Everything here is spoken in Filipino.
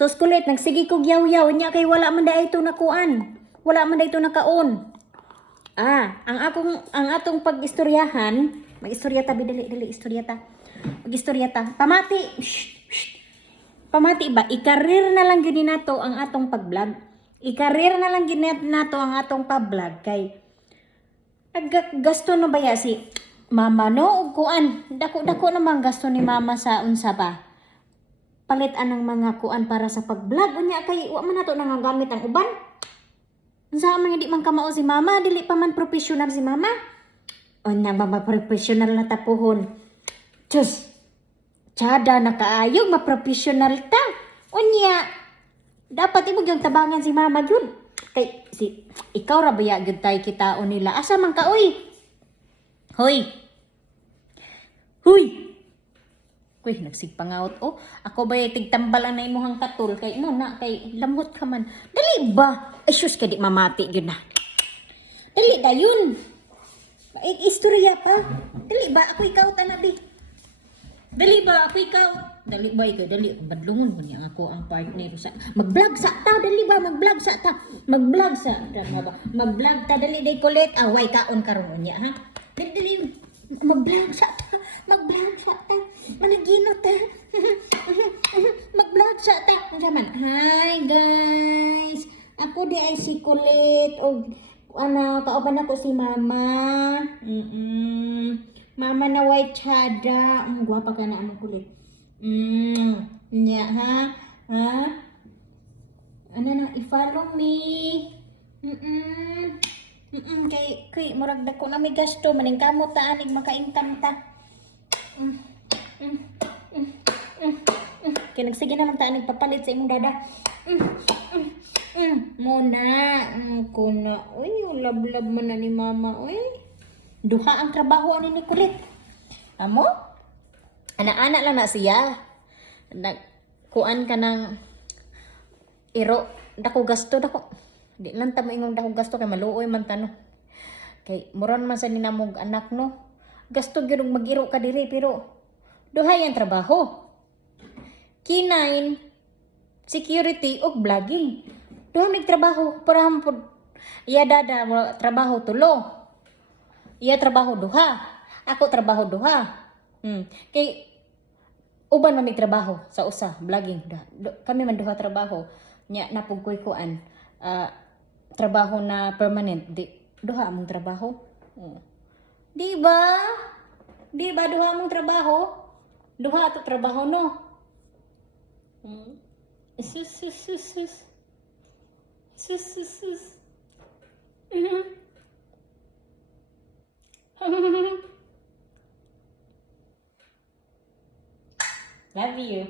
Sus kulit, nagsige kog yaw-yaw nya kay wala man dai ito nakuan. Wala man dai ito nakaon. Ang atong pag-istoryahan, mag-istorya ta dili istorya ta. Mag-istorya ta. Pamati. Pamati ba ikarir na lang gyud nato ang atong pag-vlog. Ikarir na lang gyud nato ang atong pag-vlog kay gasto na baya si mama no ug kuan. Dako naman gasto ni mama sa unsa ba. Palit anang mga kuan para sa pag-vlog unya kay wa man nato nangagamit ang uban. Unsa man di man kamao si mama, dili pa man professional si mama. Unya ba professional na tapuhon. Diyos. Tsada na kaayog ma-professional ta. Unya dapat imo gyud tabangan si mama gyud. Kay ikaw ra baya gyud tay kitaon nila. Asa man ka oy? Hoy. Huy. Kuy, nagsigpangaot. Oh, ako ba tigtambalan na imuhang katul kay no na kay lamot ka man. Dali ba? Ay sus kay di mamati gyud na. Dali dayon. Istorya pa. Dali ba ako ikaw tanabi? Dali ba ako ikaw? Dali ba ikaw dali badlungon ko niya ako ang partner sa mag-vlog sa ta dali ba mag-vlog sa ta. Mag-vlog sa ta ba? Mag-vlog ta dali day kulit away kaon karon niya ha. Dali mag-vlog sa ta. Mag-vlog sa ta. Managino ta. Mag-vlog sa ta. Unsa man? Hi guys. Ako di ay si Kulit og kauban ako si Mama. Mama na white chada. Gwapa ka na ang kulit. Nya ha? Ha? Ano na i-follow me. Kay murag dako na may gasto maning kamot ta anig maka-income ta. Kaya nagsige naman ta anig papalit sa imong dada. Muna kuna. Uy, yung lablab man na ni mama. Uy. Duha ang trabaho ani ni Kulit. Amo? Ana-ana lang na siya. Kuan ka ng iro. Dako gasto dako. Di lang ta moingong dako gasto kay maluoy man tano. Kay muron man sa ninamog anak no. Gasto gyud mag-iro ka diri pero duha yang trabaho. Kinain security ug vlogging. Duha mig trabaho para hampod. Iya dada trabaho tulo. Iya trabaho duha. Ako trabaho duha. Kay uban man mig trabaho sa usa vlogging. Kami man duha trabaho. Nya napugkoy kuan. Trabaho na permanent di duha among trabaho. Di ba? Di ba duha among trabaho? Duha ato trabaho no. Sus. Love you.